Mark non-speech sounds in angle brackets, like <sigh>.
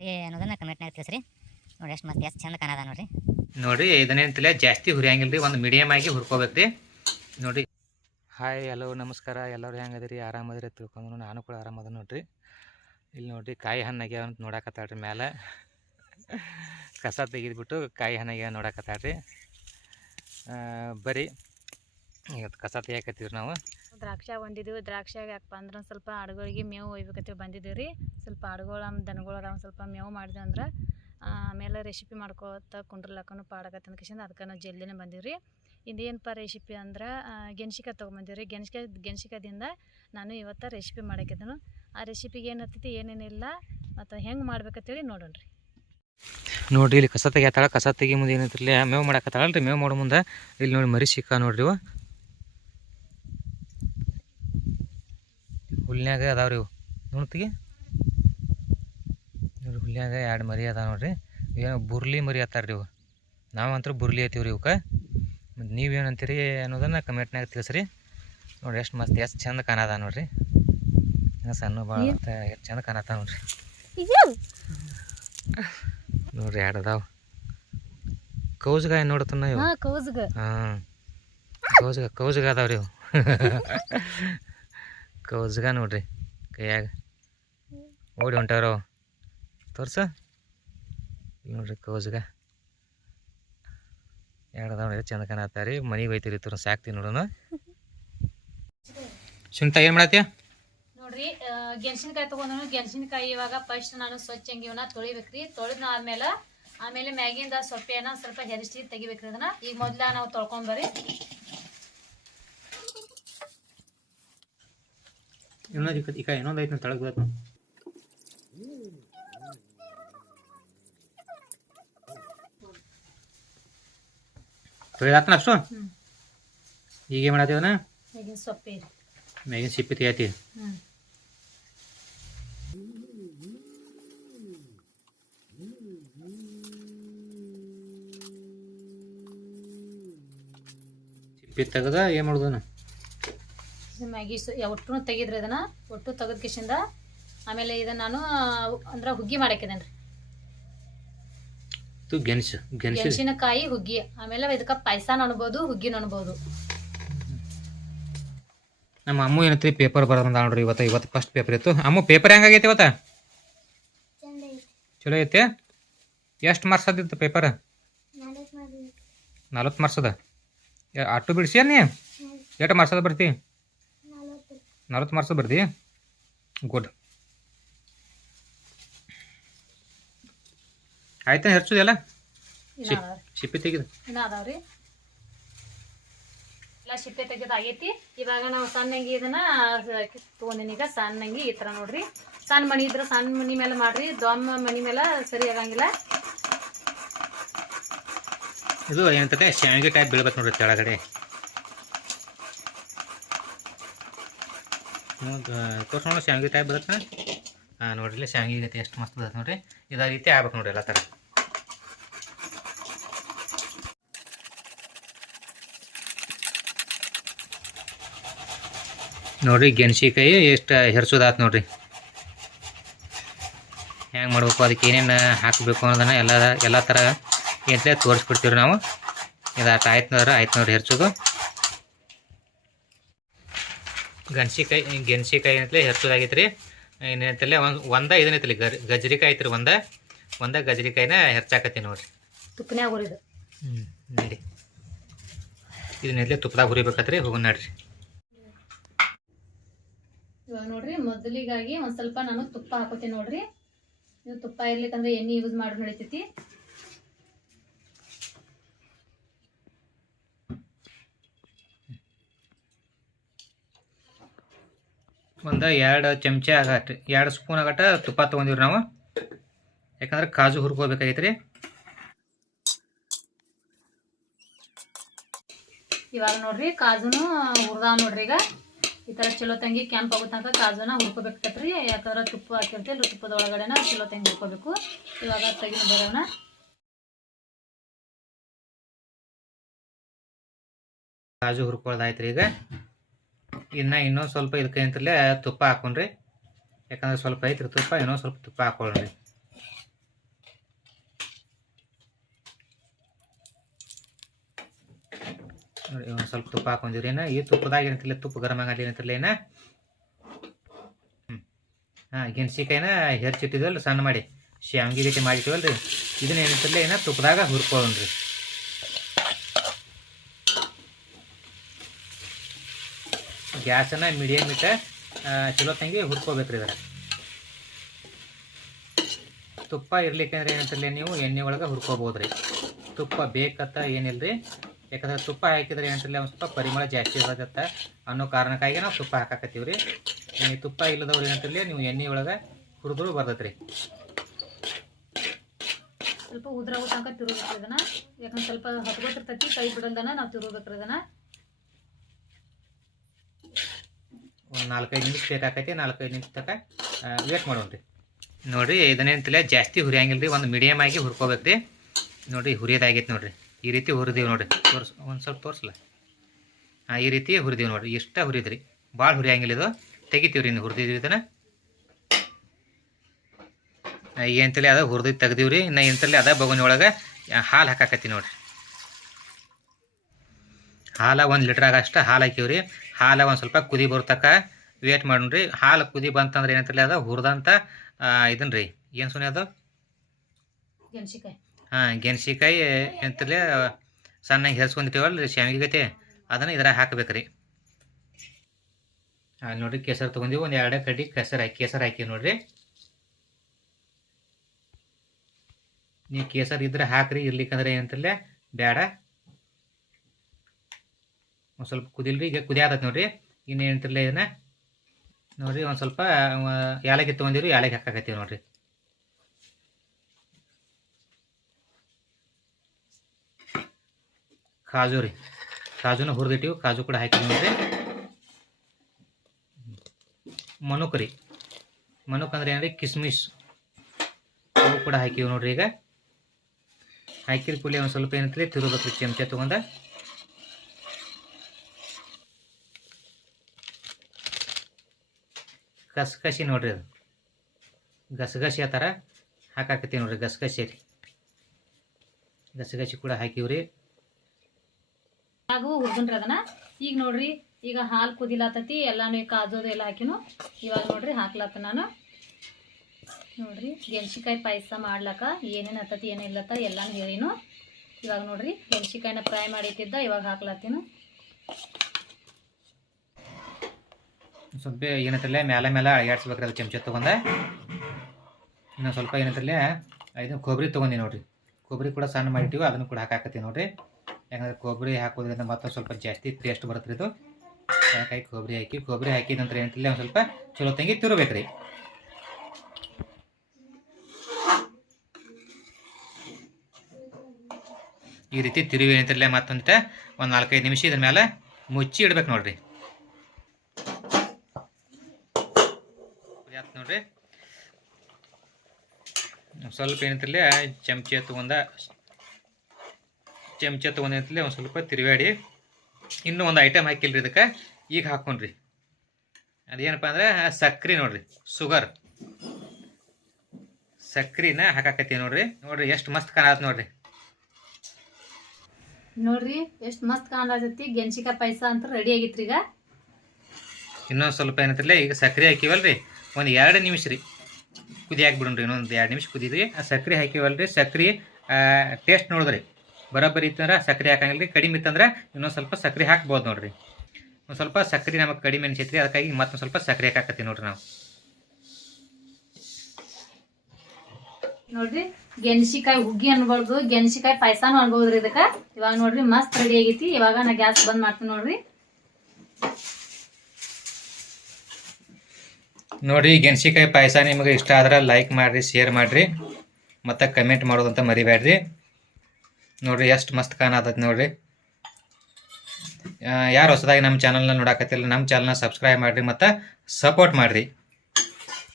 ರೀ ಅನ್ನೋದನ್ನ ಕಮೆಂಟ್ನಾಗ ತಿಳಿಸ್ರಿ. ನೋಡಿ ಎಷ್ಟು ಮತ್ತೆ ಎಷ್ಟು ಚಂದ ಕಾಣದ ನೋಡ್ರಿ. ನೋಡಿ ಇದನ್ನೇಂತಲೇ ಜಾಸ್ತಿ ಹುರಿಯಂಗಿಲ್ಲ ರೀ ಒಂದು ಮೀಡಿಯಮ್ ಆಗಿ ಹುರ್ಕೋಬೇಕು ನೋಡಿ ನೋಡ್ರಿ. ಹಾಯ್ ಹಲೋ ನಮಸ್ಕಾರ. ಎಲ್ಲರೂ ಹೆಂಗದಿರಿ ಆರಾಮದಿರಿ ತಿಳ್ಕೊಂಡು ನಾನು ಕೂಡ ಆರಾಮದ ನೋಡ್ರಿ. ಇಲ್ಲಿ ನೋಡ್ರಿ ಕಾಯಿ ಹಣ್ಣು ಆಗ್ಯಾವ ಅಂತ ನೋಡಕತ್ತಾಳ್ರಿ ಮ್ಯಾಲೆ. ಕಸ ತೆಗೆದ್ಬಿಟ್ಟು ಕಾಯಿ ಹಣ್ಣಾಗ ಆಗ್ಯಾವ ನೋಡಕತ್ತಾಳ್ರಿ. ಆ, ಬರ್ರಿ ಇವತ್ತು ಕಸ ತೆಗಿಯಕತ್ತೀವಿ ನಾವು. ದ್ರಾಕ್ಷ ಬಂದಿದ್ದೀವಿ ದ್ರಾಕ್ಷಾಗ ಯಾಕಪ್ಪ ಅಂದ್ರೆ ಸ್ವಲ್ಪ ಆಡುಗಳಿಗೆ ಮೇವು ಒಯ್ಬೇಕಂತೇಳಿ ಬಂದಿದ್ದೀವಿ ರೀ. ಸ್ವಲ್ಪ ಆಡುಗಳು ನಮ್ಮ ದನಗಳು ಅದಾವ. ಸ್ವಲ್ಪ ಮೇವು ಮಾಡಿದೆ ಅಂದ್ರೆ ಆಮೇಲೆ ರೆಸಿಪಿ ಮಾಡ್ಕೋತ ಕುಂಡ್ರಲಕ್ಕನು ಪಾಡಕತ್ತ ಅಂದ್ಕಿಸಿಂದ ಅದಕ್ಕೆ ನಾವು ಜಲ್ದಿನೇ ಬಂದೀವಿ ರೀ. ಇದೇನಪ್ಪ ರೆಸಿಪಿ ಅಂದ್ರೆ ಗೆಣಸಿಕಾಯಿ ತೊಗೊಂಬಂದೀವಿ ರೀ. ಗೆಣಸಿಕಾಯಿ ಗೆಣಸಿಕಾಯ್ದಿಂದ ನಾನು ಇವತ್ತು ರೆಸಿಪಿ ಮಾಡಾಕಿದ್ದನು ಆ ರೆಸಿಪಿಗೆ ಏನು ಹತ್ತೈತಿ ಏನೇನಿಲ್ಲ ಮತ್ತು ಹೆಂಗೆ ಮಾಡ್ಬೇಕಂತೇಳಿ ನೋಡೋಣ ರೀ. ನೋಡಿರಿ ಇಲ್ಲಿ ಕಸ ತೆಗಿಯತ್ತಾಳ ಕಸ ತೆಗಿ ಮುಂದೆ ಏನೈತಿರ್ಲಿ ಮೇವು ಮಾಡಾಕತ್ತಾಳಲ್ರಿ. ಮೇವು ಮಾಡೋ ಮುಂದೆ. ಇಲ್ಲಿ ನೋಡಿ ಮರಿ ಸಿಕ್ಕ ನೋಡ್ರಿ ಹುಲ್ನ್ಯಾಗ ಅದಾವ್ರಿ ಇವು. ನೋಡ್ತಿಗೆ ನೋಡ್ರಿ ಹುಲ್ನ್ಯಾಗ ಎರಡು ಮರಿ ಅದಾವ ನೋಡ್ರಿ. ಏನೋ ಬುರ್ಲಿ ಮರಿ ರೀ ಇವು. ನಾವಂತೂ ಬುರ್ಲಿ ಐತಿವ್ರಿ ಇವಕ್ಕೆ ಮತ್ತು ನೀವೇನು ಅಂತೀರಿ ಅನ್ನೋದನ್ನ ಕಮೆಂಟ್ನಾಗ ತಿಳಿಸ್ರಿ. ನೋಡ್ರಿ ಎಷ್ಟು ಮಸ್ತ್ ಎಷ್ಟು ಚಂದ ಕಾಣದ ನೋಡ್ರಿ. ಸಣ್ಣ ಭಾಳ ಎಷ್ಟು ಚಂದ ಕಾಣತ್ತ ನೋಡ್ರಿ. ನೋಡ್ರಿ ಎರಡು ಅದಾವ. ಕೌಜ್ಗಾಯ ನೋಡ್ತಾನ ಇವು? ಹಾಂ. ಕೌಜ್ಗ ಕೌಜ್ಗ ಅದಾವ್ರಿ ಇವು. <laughs> ಕೌಜ್ಗ ನೋಡ್ರಿ, ಕೈಯಾಗ. ಓಡಿ ಹೊಂಟಾರೋ ತೋರ್ಸ. ನೋಡ್ರಿ ಕೌಜ್ಗ ಎರಡು ಎಷ್ಟು ಚಂದ ಕಾಣತ್ತಾರಿ ಮನೆಗೆ ಒಯ್ತೀರಿ ತೋರ್ ಸಾಕ್ತೀವಿ ನೋಡೋಣ ಸುಂಟ ಏನು ಮಾಡತ್ತೀಯ ನೋಡ್ರಿ ಗೆಣಸಿನಕಾಯಿ ತೊಗೊಂಡು ಗೆಣಸಿನಕಾಯಿ ಇವಾಗ ಫಸ್ಟ್ ನಾನು ಸ್ವಚ್ಛ ಇವನ್ನ ತೊಳಿಬೇಕ್ರಿ. ತೊಳೆದ ಆದ್ಮೇಲೆ, ಆಮೇಲೆ ಮ್ಯಾಗಿಂದ ಸೊಪ್ಪೆನ ಸ್ವಲ್ಪ ಹೆರಿಸಿ ತೆಗಿಬೇಕ್ರಿ ಅದನ್ನ. ಈಗ ಮೊದ್ಲ ನಾವು ತೊಳ್ಕೊಂಬರಿ ಇನ್ನೊಂದು ಈಗ ಇನ್ನೊಂದು ಐತೆ ತಳಗ್ ಬೇಕು ತೊಳೆದಾತನ ಅಷ್ಟು ಹ್ಮ್. ಈಗ ಏನು ಮಾಡತ್ತೀವನ ಮ್ಯಾಗಿನ ಸೊಪ್ಪೆ ತೆಗಿಯತಿ ಸಿಪ್ಪಿ ತೆಗೆದ ಏನು ಮಾಡೋದನ ಇದು ಮ್ಯಾಗಿ ಸೊ ಒಟ್ಟು ತೆಗಿದ್ರಿ ಇದನ್ನ ಒಟ್ಟು ತೆಗೆದ ಕಿಶಿಂದ ಆಮೇಲೆ ಇದನ್ನ ನಾನು ಅಂದ್ರೆ ಹುಗ್ಗಿ ಮಾಡಾಕಿದ್ದೇನೆ ರೀ ಗೆಣಸಿನಕಾಯಿ ಹುಗ್ಗಿ ಆಮೇಲೆ ಇದಕ್ಕೆ ಪಾಯಸನ ಅನ್ಬೋದು ಹುಗ್ಗಿನ ಅನ್ಬೋದು. ನಮ್ಮ ಅಮ್ಮ ಏನತ್ರಿ ಪೇಪರ್ ಬರೋದಂದ ನೋಡ್ರಿ ಇವತ್ತು ಇವತ್ತು ಫಸ್ಟ್ ಪೇಪರ್ ಇತ್ತು. ಅಮ್ಮ ಪೇಪರ್ ಹೆಂಗಾಗೈತಿ ಇವತ್ತ? ಚಲೋ ಐತೆ? ಎಷ್ಟು ಮಾರ್ಕ್ಸ್ ಅದಿತ್ತು ಪೇಪರ್ ನಲ್ವತ್ತು ಮಾರ್ಕ್ಸ್ ಅದ ಅಟ್ಟು ಬಿಡಿಸಿ ನೀ? ಎಷ್ಟು ಮಾರ್ಕ್ಸ್ ಅದ ಬರ್ತಿ? ನಲ್ವತ್ತು ಮಾರ್ಕ್ಸ್ ಬರ್ದಿ? ಗುಡ್ ಆಯ್ತಾ ಹೆಚ್ಚುದೆಲ್ಲ ಸಿಪ್ಪಿ ತೆಗೆದು. ಅದಾವ್ರಿ. ಎಲ್ಲ ಸಿಪ್ಪೆ ತೆಗೆದು ಆಗೈತಿ. ಇವಾಗ ನಾವು ಸಣ್ಣಂಗಿ ಇದನ್ನ ತೊಗೊಂಡಿನಿ ಈಗ ಸಣ್ಣಂಗಿ ಈ ತರ ನೋಡ್ರಿ. ಸಣ್ಣ ಮಣಿ ಇದ್ರೆ ಸಣ್ಣ ಮಣಿ ಮೇಲೆ ಮಾಡ್ರಿ. ದೊಮ್ಮ ಮನಿ ಮೇಲೆ ಸರಿ ಆಗಂಗಿಲ್ಲ. ಇದು ಏನಂತ ಶಾವಿಗೆ ಟೈಪ್ ಬೀಳ್ಬೇಕು ನೋಡ್ರಿ ಕೆಳಗಡೆ ತೋರ್ಸೋಣ ಶಾಂಗಿ ಟೈಪ್ ಬರುತ್ತೆ ಹಾಂ ನೋಡ್ರಿ ಶಾವಿಗೆ ಗತಿ ಎಷ್ಟು ಮಸ್ತ್ ಬರುತ್ತೆ ನೋಡಿರಿ. ಇದೇ ರೀತಿ ಆಗ್ಬೇಕು ನೋಡಿರಿ ಎಲ್ಲ ಥರ ನೋಡಿರಿ ಗೆಣಸಿಕಾಯಿ ಎಷ್ಟು ಹೆರ್ಸೋದಾತ್ ನೋಡಿರಿ. ಹೆಂಗೆ ಮಾಡ್ಬೇಕು, ಅದಕ್ಕೆ ಏನೇನು ಹಾಕಬೇಕು ಅನ್ನೋದನ್ನ ಎಲ್ಲ ಎಲ್ಲ ಥರ ಏನ್ಲೇ ತೋರಿಸ್ಬಿಡ್ತೀವಿ ನಾವು. ಇದು ಆಯ್ತು ನೋಡ್ರಿ ಆಯ್ತು ನೋಡ್ರಿ ಹೆರ್ಸೋದು. ಗಣಸಿಕಾಯಿ ಗೆಣಸಿಕಾಯಿ ಅಂತಲೇ ಹೆರ್ಸೋದಾಗೈತೆ ರೀ ಏನಂತಲೇ ಒಂದು ಒಂದ ಇದನ್ನೈತಿಲ್ಲ ಗರ್ ಗಜ್ರಿಕಾಯಿ ಐತ್ರಿ ಒಂದ. ಒಂದ ಗಜ್ರಿಕಾಯಿನ ಹೆಚ್ಚಾಕತ್ತೀನಿ ನೋಡ್ರಿ. ತುಪ್ಪನ್ಯಾಗ ಹುರಿದು. ಹ್ಞೂ ನೋಡಿ. ಇದನ್ನೆಲ್ಲೇ ತುಪ್ಪದಾಗ ಹುರಿಬೇಕತ್ರಿ ಹೋಗಿ ನೋಡ್ರಿ. ಇವಾಗ ನೋಡ್ರಿ ಮೊದಲಿಗಾಗಿ ಒಂದು ಸ್ವಲ್ಪ ನಾನು ತುಪ್ಪ ಹಾಕೋತೀನಿ ನೋಡ್ರಿ. ನೀವು ತುಪ್ಪ ಇರ್ಲಿಕ್ಕಂದ್ರೆ ಎಣ್ಣೆ ಯೂಸ್ ಮಾಡಿ ನಡಿತೈತಿ. ಒಂದು ಎರಡು ಚಮಚ ಆಗತ್ತೆ ಎರಡು ಸ್ಪೂನ್ ಆಗಟ್ಟ ತುಪ್ಪ ತೊಗೊಂಡಿವ್ರಿ ನಾವು. ಯಾಕಂದ್ರೆ ಕಾಜು ಹುರ್ಕೋಬೇಕಾಗೈತೆ ರೀ ಇವಾಗ ನೋಡ್ರಿ ಕಾಜುನು ಹುರ್ದಾವ ನೋಡ್ರಿ ಈಗ. ಈ ತರ ಚಲೋ ತಂಗಿ ಕೆಂಪ್ ಆಗೋ ತನಕ ಕಾಜುನ ಹುರ್ಕೋಬೇಕತ್ರಿ. ಯಾಕಂದ್ರೆ ತುಪ್ಪ ಹಾಕಿರ್ತಿಲ್ಲ ತುಪ್ಪದ ಒಳಗಡೆನ ಚಲೋ ತಂಗಿ ಹುರ್ಕೋಬೇಕು. ಇವಾಗ ತೆಗೆದು ಬರೋಣ. ಕಾಜು ಹುರ್ಕೊಳ್ದಾಯ್ತು ರೀ ಈಗ. ಇನ್ನು ಇನ್ನೊಂದು ಸ್ವಲ್ಪ ಇದಕ್ಕೆ ಅಂತಲ್ಲೇ ತುಪ್ಪ ಹಾಕೊಂಡ್ರಿ. ಯಾಕಂದ್ರೆ ಸ್ವಲ್ಪ ಐತ್ರಿ ತುಪ್ಪ ಇನ್ನೊಂದು ಸ್ವಲ್ಪ ತುಪ್ಪ ಹಾಕೊಳ್ಳ್ರಿ ನೋಡಿ ಒಂದು ಸ್ವಲ್ಪ ತುಪ್ಪ ಹಾಕೊಂಡಿರಿ ಏನ ಈ ತುಪ್ಪದಾಗ ಏನಂತಿಲ್ಲ ತುಪ್ಪ ಗರಮ ಆಗಲಿ ಏನಂತಿಲ್ಲ ಏನ ಹಾಂ ಗೆಣಸಿಕಾಯಿನ ಹೆರ್ಚಿಟ್ಟಿದ್ವಲ್ಲ ಸಣ್ಣ ಮಾಡಿ. ಶಾವ್ಗಿ ರೀತಿ ಮಾಡಿಟ್ಟಿವಲ್ರಿ. ರೀ ಇದನ್ನ ಏನಂತಿಲ್ಲ ಏನ ತುಪ್ಪದಾಗ ಹುರ್ಕೊಳ್ಳೋಣ್ರಿ. ಗ್ಯಾಸನ್ನು ಮೀಡಿಯಮ್ ಇಟ್ಟೆ ಚಲೋ ತಂಗಿ ಹುರ್ಕೋಬೇಕ್ರಿ ಇದರ ತುಪ್ಪ ಇರ್ಲಿಕ್ಕಂದ್ರೆ ಏನಂತಿಲ್ಲ ನೀವು ಎಣ್ಣೆ ಒಳಗೆ ಹುರ್ಕೋಬೋದ್ರಿ. ತುಪ್ಪ ಬೇಕತ್ತ ರೀ ಯಾಕಂದ್ರೆ ತುಪ್ಪ ಹಾಕಿದ್ರೆ ಏನಂತಿಲ್ಲ ಒಂದು ಸ್ವಲ್ಪ ಪರಿಮಳ ಜಾಸ್ತಿ ಇರೋದತ್ತ ಅನ್ನೋ ಕಾರಣಕ್ಕಾಗಿ ನಾವು ತುಪ್ಪ ಹಾಕಾಕತ್ತೀವಿ ರೀ ಈ ತುಪ್ಪ ಇಲ್ಲದವ್ರು ಏನಂತಿಲ್ಲ ನೀವು ಎಣ್ಣೆ ಒಳಗೆ ಹುರಿದ್ರು ಬರ್ತೈತ್ರಿ. ಸ್ವಲ್ಪ ಉದ್ರಾಗೋ ತನಕ ತಿರುಗ್ಬೇಕ್ರಿ ಇದನ್ನ. ಯಾಕಂದ್ರೆ ಸ್ವಲ್ಪ ಹತ್ಕೊತಿರ್ತೈತಿ ಕೈ ಬಿಡಲ್ದನ ನಾವು ತಿರುಗ್ಬೇಕ್ರಿ ಇದನ್ನ. ಒಂದು ನಾಲ್ಕೈದು ನಿಮಿಷ ಬೇಕಾಕೈತಿ ನಾಲ್ಕೈದು ನಿಮಿಷ ತಕ ವೇಟ್ ಮಾಡೋಣ್ರಿ ನೋಡ್ರಿ ಇದನ್ನೇಂತಿಲ್ಲ ಜಾಸ್ತಿ ಹುರಿಯಂಗಿಲ್ಲ ರೀ ಒಂದು ಮೀಡಿಯಮ್ ಆಗಿ ಹುರ್ಕೋಬೇಕು ರೀ ನೋಡ್ರಿ ಹುರಿಯೋದಾಗೈತೆ ನೋಡಿರಿ. ಈ ರೀತಿ ಹುರಿದೀವಿ ನೋಡಿರಿ. ತೋರ್ಸ್, ಒಂದು ಸ್ವಲ್ಪ ತೋರಿಸಲ್ಲ? ಹಾಂ ಈ ರೀತಿ ಹುರಿದೀವಿ ನೋಡಿರಿ. ಇಷ್ಟ ಹುರಿದ್ರಿ? ಭಾಳ ಹುರಿಯಂಗಿಲ್ಲ ಇದು. ತೆಗಿತೀವಿ ರೀ ಇನ್ನು, ಹುರಿದಿದ್ವಿ ಇದನ್ನು. ಏನಂತಲೇ ಅದ ಹುರಿದು ತೆಗ್ದೀವಿ ರೀ ಇನ್ನು ಎಂತಲೇ ಅದ ಬಗುನಿ ಒಳಗೆ ಹಾಲು ಹಾಕಾಕತ್ತಿ ನೋಡ್ರಿ. ಹಾಲ ಒಂದು ಲೀಟ್ರಾಗ ಅಷ್ಟು ಹಾಲು ಹಾಕಿವ್ರಿ. ಹಾಲು ಒಂದು ಸ್ವಲ್ಪ ಕುದಿ ಬರ್ತಕ್ಕ ವೇಟ್ ಮಾಡೋಣ್ರಿ ಹಾಲು ಕುದಿ ಬಂತಂದ್ರೆ ಏನಂತಲ್ಲ ಅದು? ಹುರಿದಂತ ಇದನ್ನ ರೀ ಏನು ಸುನಿ ಅದು? ಹಾಂ ಗೆಣಸಿಕಾಯಿ ಎಂತಲೇ ಸಣ್ಣಗೆ ಹೆರ್ಸ್ಕೊಂಡಿರ್ತೀವಲ್ಲ ರೀ ಶಾವಿಗೆ ಗತೆ. ಅದನ್ನು ಇದ್ರಾಗ ಹಾಕ್ಬೇಕ್ರಿ. ಅಲ್ಲಿ ನೋಡ್ರಿ ಕೇಸರಿ ತೊಗೊಂಡಿವಿ. ಒಂದು ಎರಡೇ ಕಡ್ಡಿ ಕೆಸರು ಹಾಕಿ ಕೇಸರಿ ಹಾಕಿ ನೋಡ್ರಿ. ನೀವು ಕೇಸರಿ ಇದ್ರೆ ಹಾಕ್ರಿ ಇರ್ಲಿಕ್ಕಂದ್ರೆ ಏನಂತಲೇ ಬೇಡ ಒಂದು ಸ್ವಲ್ಪ ಕುದಿಲ್ರಿ. ಈಗ ಕುದಿಯಾದತ್ ನೋಡ್ರಿ. ಇನ್ನೇನಿರಲಿಲ್ಲ ಇದನ್ನ? ನೋಡ್ರಿ, ಒಂದು ಸ್ವಲ್ಪ ಯಾಲಕ್ಕಿ ತೊಗೊಂಡಿರು ಯಾಲಕ್ಕಿ ಹಾಕಾಕತ್ತೀವಿ ನೋಡ್ರಿ. ಕಾಜು ರೀ. ಕಾಜುನ ಹುರಿದಿಟ್ಟಿವಿ. ಕಾಜು ಕೂಡ ಹಾಕಿ ನೋಡ್ರಿ. ಮನುಕ್ ರೀ. ಮನುಕ್ ಅಂದ್ರೆ ಏನ್ರಿ? ಕಿಸ್ಮಿಸ್. ಅವು ಕೂಡ ಹಾಕಿವಿ ನೋಡ್ರಿ ಈಗ. ಹಾಕಿದ ಕೂಡಲೇ ಒಂದು ಸ್ವಲ್ಪ ಏನಂತಲೇ ತಿರುಗಬೇಕು ಚಮಚ ತೊಗೊಂಡ. ಗಸಗಸಿ ನೋಡ್ರಿ ಅದು. ಗಸಗಸಿ ಆ ಥರ ಹಾಕಾಕತ್ತೀವಿ ನೋಡ್ರಿ ಗಸಗಸಿ ರೀ. ಗಸಗಸಿ ಕೂಡ ಹಾಕಿವ್ರಿ. ಹಾಗೂ ಹುರ್ಕೊಂಡ್ರಿ ಅದನ್ನ ಈಗ ನೋಡ್ರಿ, ಈಗ ಹಾಲು ಕುದಿಲಾತತಿ, ಎಲ್ಲಾನು ಈಗ ಕಾಜೋದು ಎಲ್ಲ ಹಾಕಿನು. ಇವಾಗ ನೋಡ್ರಿ ಹಾಕ್ಲತ್ತ ನಾನು. ನೋಡ್ರಿ, ಗೆಣಸಿಕಾಯಿ ಪಾಯಸ ಮಾಡ್ಲಕ್ಕ ಏನೇನು ಹತ್ತತಿ ಏನಿಲ್ಲತ್ತ ಎಲ್ಲಾನು ಹೇಳಿನು. ಇವಾಗ ನೋಡ್ರಿ, ಗೆಣಸಿಕಾಯಿನ ಫ್ರೈ ಮಾಡಿಟ್ಟಿದ್ದ, ಇವಾಗ ಹಾಕ್ಲತ್ತೀನು ಸ್ವಲ್ಪ ಏನಂತಲ್ಲ ಮೇಲೆ ಮೇಲೆ ಅಳಗಾಡ್ಸ್ಬೇಕ್ರಿ ಅದು ಚಮಚ ತೊಗೊಂಡೆ. ಇನ್ನೊಂದು ಸ್ವಲ್ಪ ಏನಂತಲ್ಲ ಇದು ಕೊಬ್ಬರಿ ತೊಗೊಂಡಿ ನೋಡಿರಿ. ಕೊಬ್ಬರಿ ಕೂಡ ಸಣ್ಣ ಮಾಡಿಟ್ಟಿವಿ, ಅದನ್ನು ಕೂಡ ಹಾಕಾಕತ್ತೀವಿ ನೋಡಿರಿ. ಯಾಕಂದ್ರೆ ಕೊಬ್ಬರಿ ಹಾಕೋದ್ರಿಂದ ಮತ್ತೆ ಸ್ವಲ್ಪ ಜಾಸ್ತಿ ಟೇಸ್ಟ್ ಬರುತ್ತೆ ಇದು. ಹಾಗಾಗಿ ಕೊಬ್ಬರಿ ಹಾಕಿ, ಕೊಬ್ಬರಿ ಹಾಕಿದ ನಂತರ ಏನಂತಿರಲಿ ಒಂದು ಸ್ವಲ್ಪ ಚಲೋ ತಂಗಿ ತಿರುಬೇಕ್ರಿ. ಈ ರೀತಿ ತಿರುವಿ ಏನಂತಿಲ್ಲ ಮತ್ತೊಂದಿಟ ಒಂದು ನಾಲ್ಕೈದು ನಿಮಿಷ ಇದ್ರ ಮೇಲೆ ಮುಚ್ಚಿ ಇಡ್ಬೇಕು ನೋಡ್ರಿ ಆತ್ ನೋಡ್ರಿ ಒಂದ್ ಸ್ವಲ್ಪ ಏನಂತಿಲ್ಲ ಚಮಚ ತಗೊಂಡ ಚಮಚ ತೊಗೊಂಡಂತಲೇ ಒಂದು ಸ್ವಲ್ಪ ತಿರುವಾಡಿ ಇನ್ನೂ ಒಂದು ಐಟಮ್ ಹಾಕಿಲ್ರಿ ಇದಕ್ಕೆ ಈಗ ಹಾಕೊಂಡ್ರಿ. ಅದೇನಪ್ಪ ಅಂದ್ರೆ ಸಕ್ರೆ ನೋಡ್ರಿ ಶುಗರ್ ಸಕ್ರಿನ ಹಾಕಾಕತ್ತೀವಿ ನೋಡ್ರಿ. ನೋಡ್ರಿ ಎಷ್ಟು ಮಸ್ತ್ ಕಾಣತ್ ನೋಡ್ರಿ. ನೋಡ್ರಿ ಎಷ್ಟು ಮಸ್ತ್ ಕಾಣ್ಲತ್ತೈತಿ ಗೆಣಸಿಕಾಯಿ ಪಾಯಸ ಅಂತ ರೆಡಿ ಆಗಿತ್ರಿ ಈಗ ಇನ್ನೊಂದು ಸ್ವಲ್ಪ ಏನಂತಿಲ್ಲ ಈಗ ಸಕ್ರೆ ಹಾಕಿವಲ್ರಿ ಒಂದು ಎರಡು ನಿಮಿಷ ರೀ. ಕುದಿ ಹಾಕ್ಬಿಡ್ರಿ ಇನ್ನೊಂದು ಎರಡು ನಿಮಿಷ ಕುದಿದ್ರಿ. ಸಕ್ರೆ ಹಾಕಿವಲ್ರಿ, ಸಕ್ರೆ ಟೇಸ್ಟ್ ನೋಡಿದ್ರಿ. ಬರೋಬ್ಬರಿ ಇತ್ತಂದ್ರೆ ಸಕ್ರೆ ಹಾಕಂಗಿಲ್ಲ ರೀ ಕಡಿಮೆ ಇತ್ತಂದ್ರೆ ಇನ್ನೊಂದು ಸ್ವಲ್ಪ ಸಕ್ರೆ ಹಾಕ್ಬೋದು ನೋಡ್ರಿ. ಒಂದು ಸ್ವಲ್ಪ ಸಕ್ರೆ ನಮಗೆ ಕಡಿಮೆ ಅನಿಸೈತ್ರಿ, ಅದಕ್ಕಾಗಿ ಮತ್ತೊಂದು ಸ್ವಲ್ಪ ಸಕ್ರೆ ಹಾಕತ್ತೀವಿ ನೋಡ್ರಿ ನಾವು. ನೋಡ್ರಿ, ಗೆಣಸಿಕಾಯಿ ಹುಗ್ಗಿ ಅನ್ಬಾರ್ದು, ಗೆಣಸಿಕಾಯಿ ಪಾಯಸಾನು ಅನ್ಬೋದ್ರಿ ಇದಕ್ಕೆ. ಇವಾಗ ನೋಡ್ರಿ ಮಸ್ತ್ ರೆಡಿ ಆಗೈತಿ, ಇವಾಗ ನಾ ಗ್ಯಾಸ್ ಬಂದ್ ಮಾಡ್ತೀನಿ ನೋಡ್ರಿ. ನೋಡಿ ಗೆಣಸಿಕಾಯಿ ಪಾಯಸ ನಿಮಗೆ ಇಷ್ಟ ಆದ್ರೆ ಲೈಕ್ ಮಾಡಿರಿ ಶೇರ್ ಮಾಡಿರಿ. ಮತ್ತು ಕಮೆಂಟ್ ಮಾಡೋದಂತ ಮರಿಬೇಡ್ರಿ. ನೋಡಿರಿ, ಎಷ್ಟು ಮಸ್ತ್ ಕಾಣತೈತಿ ನೋಡಿರಿ. ಯಾರು ಹೊಸದಾಗಿ ನಮ್ಮ ಚಾನಲ್ನ ನೋಡಾಕತ್ತಿಲ್ಲ, ನಮ್ಮ ಚಾನಲ್ನ ಸಬ್ಸ್ಕ್ರೈಬ್ ಮಾಡಿರಿ ಮತ್ತು ಸಪೋರ್ಟ್ ಮಾಡಿರಿ.